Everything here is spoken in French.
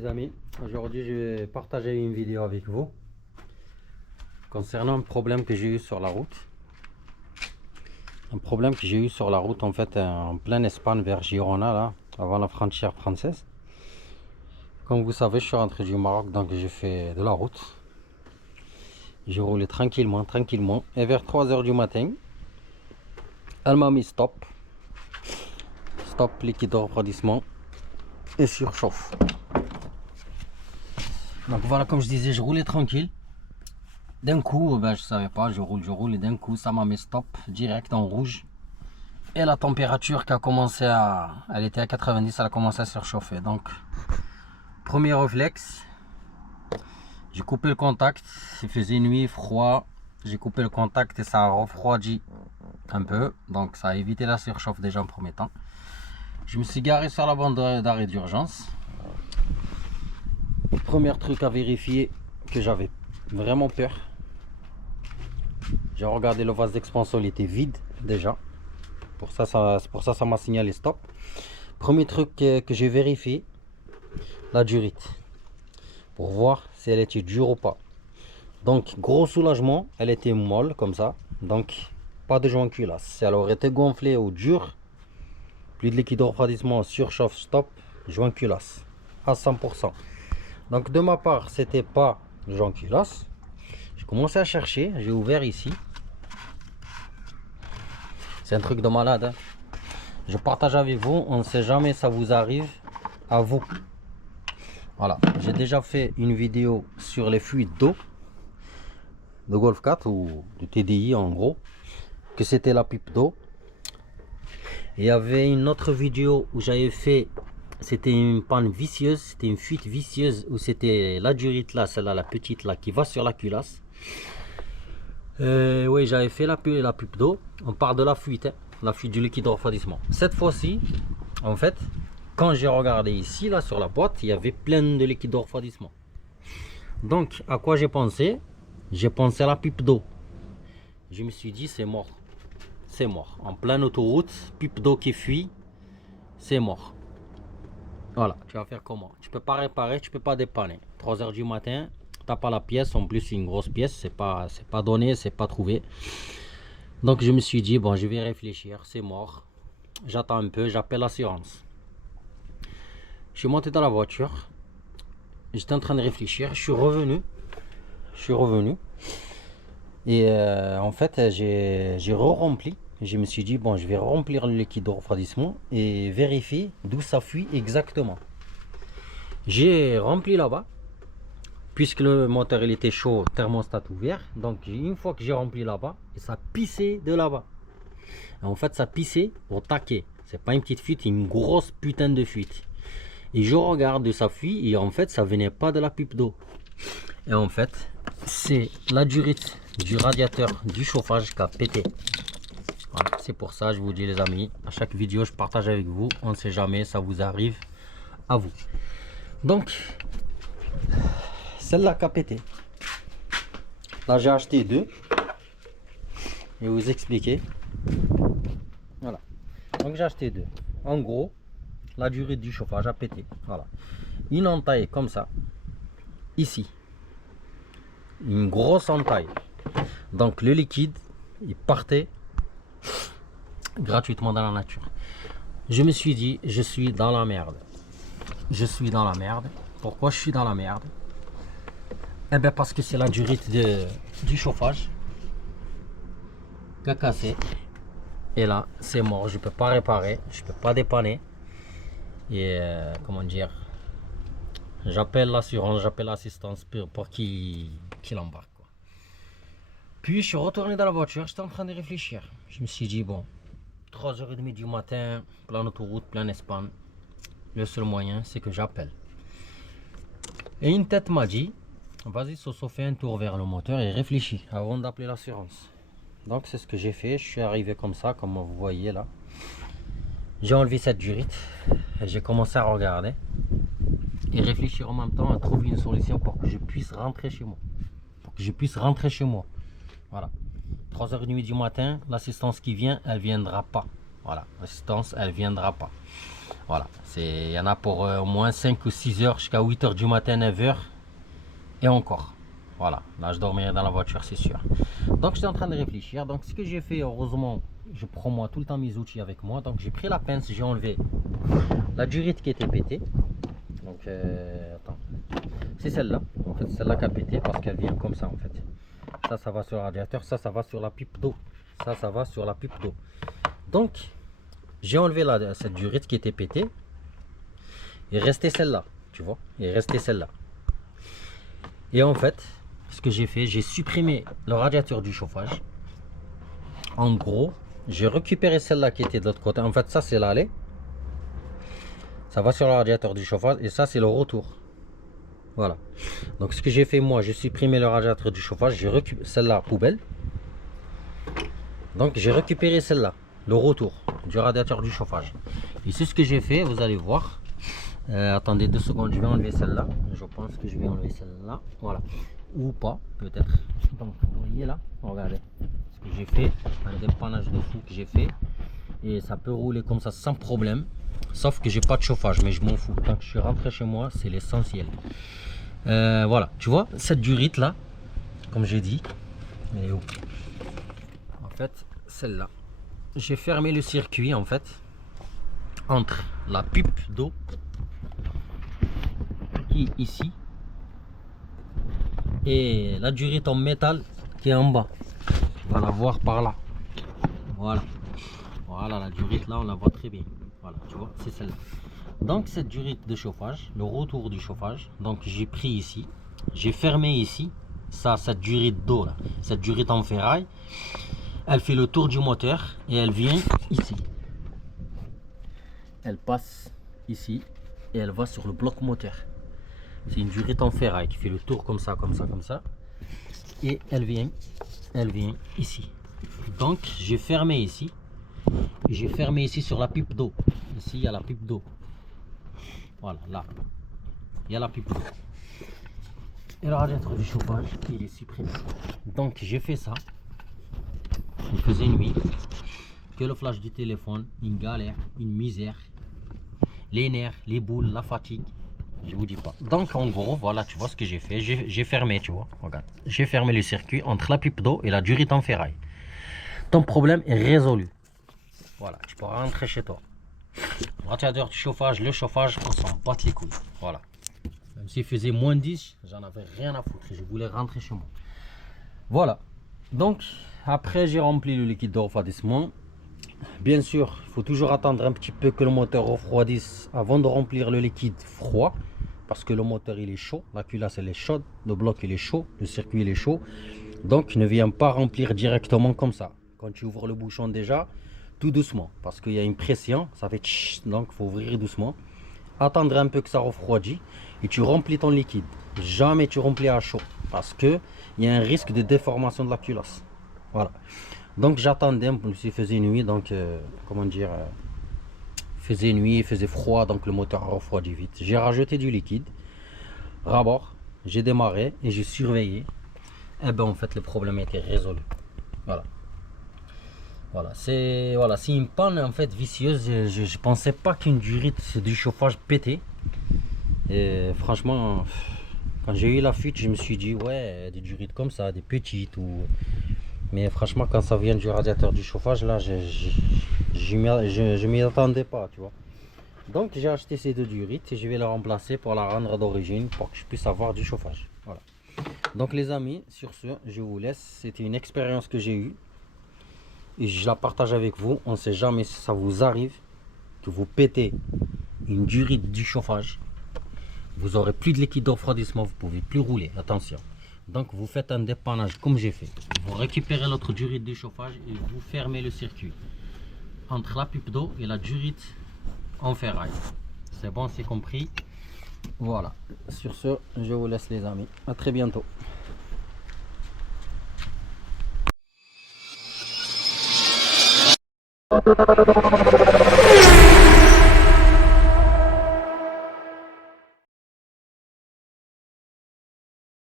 les amis, aujourd'hui je vais partager une vidéo avec vous concernant un problème que j'ai eu sur la route. Un problème que j'ai eu sur la route en fait en pleine Espagne vers Girona là, avant la frontière française. Comme vous savez, je suis rentré du Maroc, donc j'ai fait de la route. J'ai roulé tranquillement et vers 3 h du matin, elle m'a mis stop, liquide de refroidissement et surchauffe. Donc voilà, comme je disais, je roulais tranquille. D'un coup, je savais pas, je roule et d'un coup ça m'a mis stop direct en rouge. Et la température qui a commencé elle était à 90, elle a commencé à surchauffer. Donc, premier réflexe, j'ai coupé le contact. Il faisait nuit, froid. J'ai coupé le contact et ça a refroidi un peu. Donc ça a évité la surchauffe déjà en premier temps. Je me suis garé sur la bande d'arrêt d'urgence. Premier truc à vérifier, que j'avais vraiment peur. J'ai regardé le vase d'expansion, il était vide déjà. C'est pour ça ça m'a signalé stop. Premier truc que j'ai vérifié, la durite. Pour voir si elle était dure ou pas. Donc gros soulagement, elle était molle comme ça. Donc pas de joint culasse. Si elle aurait été gonflée ou dure, plus de liquide de refroidissement, surchauffe, stop, joint culasse à 100%. Donc de ma part, c'était pas joint culasse. J'ai commencé à chercher, j'ai ouvert ici. C'est un truc de malade, hein. Je partage avec vous, on ne sait jamais, ça vous arrive à vous. Voilà, j'ai déjà fait une vidéo sur les fuites d'eau de Golf 4 ou de TDI en gros, que c'était la pipe d'eau. Il y avait une autre vidéo où j'avais fait, c'était une panne vicieuse, c'était une fuite vicieuse où c'était la durite là, celle-là, la petite là, qui va sur la culasse. Oui, j'avais fait la pipe d'eau. On parle de la fuite, hein, la fuite du liquide de refroidissement. Cette fois-ci, en fait, quand j'ai regardé ici, là, sur la boîte, il y avait plein de liquide de refroidissement. Donc, à quoi j'ai pensé? J'ai pensé à la pipe d'eau. Je me suis dit, c'est mort. C'est mort. En pleine autoroute, pipe d'eau qui fuit, c'est mort. Voilà, tu vas faire comment? Tu peux pas réparer, tu peux pas dépanner. 3 h du matin, t'as pas la pièce, en plus c'est une grosse pièce, c'est pas donné, c'est pas trouvé. Donc je me suis dit, bon, je vais réfléchir, c'est mort. J'attends un peu, j'appelle l'assurance. Je suis monté dans la voiture, j'étais en train de réfléchir, je suis revenu. Et en fait, j'ai re-rempli. Je me suis dit, bon, je vais remplir le liquide de refroidissement et vérifier d'où ça fuit exactement. J'ai rempli là-bas, puisque le moteur il était chaud, thermostat ouvert. Donc une fois que j'ai rempli là-bas, ça pissait de là-bas. En fait, ça pissait au taquet. C'est pas une petite fuite, une grosse putain de fuite. Et je regarde de sa fuite et en fait, ça venait pas de la pipe d'eau. Et en fait, c'est la durite du radiateur du chauffage qui a pété. Voilà, c'est pour ça, je vous dis les amis, à chaque vidéo je partage avec vous, on ne sait jamais, ça vous arrive à vous. Donc, celle-là qui a pété. Là j'ai acheté deux. Je vais vous expliquer. Voilà. Donc j'ai acheté deux. En gros, la durée du chauffage a pété. Voilà. Une entaille comme ça. Ici. Une grosse entaille. Donc le liquide, il partait gratuitement dans la nature. Je me suis dit, je suis dans la merde. Je suis dans la merde. Pourquoi je suis dans la merde? Eh bien parce que c'est la durite du chauffage qui a cassé. Et là, c'est mort. Je peux pas réparer. Je peux pas dépanner. Et comment dire, j'appelle l'assurance, j'appelle l'assistance pour qu'il embarque, quoi. Puis je suis retourné dans la voiture. J'étais en train de réfléchir. Je me suis dit, bon, 3 h 30 du matin, plein autoroute, plein Espagne. Le seul moyen, c'est que j'appelle. Et une tête m'a dit, vas-y Soso, fais un tour vers le moteur et réfléchis avant d'appeler l'assurance. Donc c'est ce que j'ai fait. Je suis arrivé comme ça, comme vous voyez là. J'ai enlevé cette durite et j'ai commencé à regarder et réfléchir en même temps à trouver une solution pour que je puisse rentrer chez moi. Voilà. 3 h 30 du matin, l'assistance qui vient, elle viendra pas. Voilà, l'assistance, elle viendra pas. Voilà, il y en a pour au moins 5 ou 6 heures jusqu'à 8 heures du matin, 9 heures et encore. Voilà, là je dormirai dans la voiture, c'est sûr. Donc j'étais en train de réfléchir. Donc ce que j'ai fait, heureusement, je prends moi tout le temps mes outils avec moi. Donc j'ai pris la pince, j'ai enlevé la durite qui était pétée. Donc attends, c'est celle-là. En fait, celle-là qui a pété parce qu'elle vient comme ça en fait. Ça va sur le radiateur, ça va sur la pipe d'eau. Ça va sur la pipe d'eau. Donc j'ai enlevé cette durite qui était pétée. Il restait celle-là, tu vois. Il restait celle-là. Et en fait, ce que j'ai fait, j'ai supprimé le radiateur du chauffage. En gros, j'ai récupéré celle-là qui était de l'autre côté. En fait, ça c'est l'aller. Ça va sur le radiateur du chauffage et ça c'est le retour. Voilà. Donc ce que j'ai fait moi, j'ai supprimé le radiateur du chauffage. J'ai récupéré celle-là poubelle. Donc j'ai récupéré celle-là, le retour du radiateur du chauffage. Et c'est ce que j'ai fait, vous allez voir. Attendez 2 secondes, je vais enlever celle-là. Je pense que je vais enlever celle-là. Voilà. Ou pas, peut-être. Donc vous voyez là, regardez ce que j'ai fait. Un dépannage de fou que j'ai fait. Et ça peut rouler comme ça sans problème. Sauf que j'ai pas de chauffage, mais je m'en fous. Tant que je suis rentré chez moi, c'est l'essentiel. Voilà, tu vois, cette durite là, comme j'ai dit, elle est où? En fait, celle-là. J'ai fermé le circuit en fait entre la pipe d'eau qui est ici et la durite en métal qui est en bas. On va la voir par là. Voilà. Voilà, la durite là, on la voit très bien. Voilà, tu vois, c'est celle-là. Donc cette durite de chauffage, le retour du chauffage, donc j'ai pris ici, j'ai fermé ici, ça, cette durite d'eau là, cette durite en ferraille, elle fait le tour du moteur et elle vient ici. Elle passe ici et elle va sur le bloc moteur. C'est une durite en ferraille qui fait le tour comme ça, comme ça, comme ça. Et elle vient ici. Donc j'ai fermé ici. J'ai fermé ici sur la pipe d'eau. Ici il y a la pipe d'eau. Voilà, là. Il y a la pipe d'eau. Et le radiateur du chauffage, il est supprimé. Donc j'ai fait ça. Il faisait nuit. Que le flash du téléphone, une galère, une misère. Les nerfs, les boules, la fatigue. Je vous dis pas. Donc en gros, voilà, tu vois ce que j'ai fait. J'ai fermé, tu vois. Regarde. J'ai fermé le circuit entre la pipe d'eau et la durite en ferraille. Ton problème est résolu. Voilà, tu pourras rentrer chez toi. Radiateur du chauffage, le chauffage, on s'en bat les couilles. Voilà. Même s'il faisait moins 10, j'en avais rien à foutre. Je voulais rentrer chez moi. Voilà. Donc, après, j'ai rempli le liquide de refroidissement. Bien sûr, il faut toujours attendre un petit peu que le moteur refroidisse avant de remplir le liquide froid. Parce que le moteur, il est chaud. La culasse, elle est chaude. Le bloc, il est chaud. Le circuit, il est chaud. Donc, ne viens pas remplir directement comme ça. Quand tu ouvres le bouchon déjà, tout doucement. Parce qu'il y a une pression. Ça fait tch, donc il faut ouvrir doucement. Attendre un peu que ça refroidit. Et tu remplis ton liquide. Jamais tu remplis à chaud. Parce qu'il y a un risque de déformation de la culasse. Voilà. Donc j'attendais, il faisait nuit, donc comment dire, il faisait nuit, il faisait froid, donc le moteur a refroidi vite. J'ai rajouté du liquide, rabord, j'ai démarré et j'ai surveillé. Et ben en fait le problème était résolu. Voilà. Voilà, c'est une panne en fait vicieuse. Je pensais pas qu'une durite du chauffage pétait. Et franchement, quand j'ai eu la fuite, je me suis dit ouais, des durites comme ça, des petites ou. Mais franchement, quand ça vient du radiateur du chauffage, là, je m'y attendais pas, tu vois. Donc, j'ai acheté ces 2 durites et je vais la remplacer pour la rendre d'origine pour que je puisse avoir du chauffage. Voilà. Donc, les amis, sur ce, je vous laisse. C'était une expérience que j'ai eue et je la partage avec vous. On ne sait jamais si ça vous arrive que vous pétez une durite du chauffage. Vous aurez plus de liquide de refroidissement, vous pouvez plus rouler. Attention. Donc vous faites un dépannage comme j'ai fait. Vous récupérez l'autre durite du chauffage et vous fermez le circuit entre la pipe d'eau et la durite en ferraille. C'est bon, c'est compris. Voilà. Sur ce, je vous laisse les amis. À très bientôt.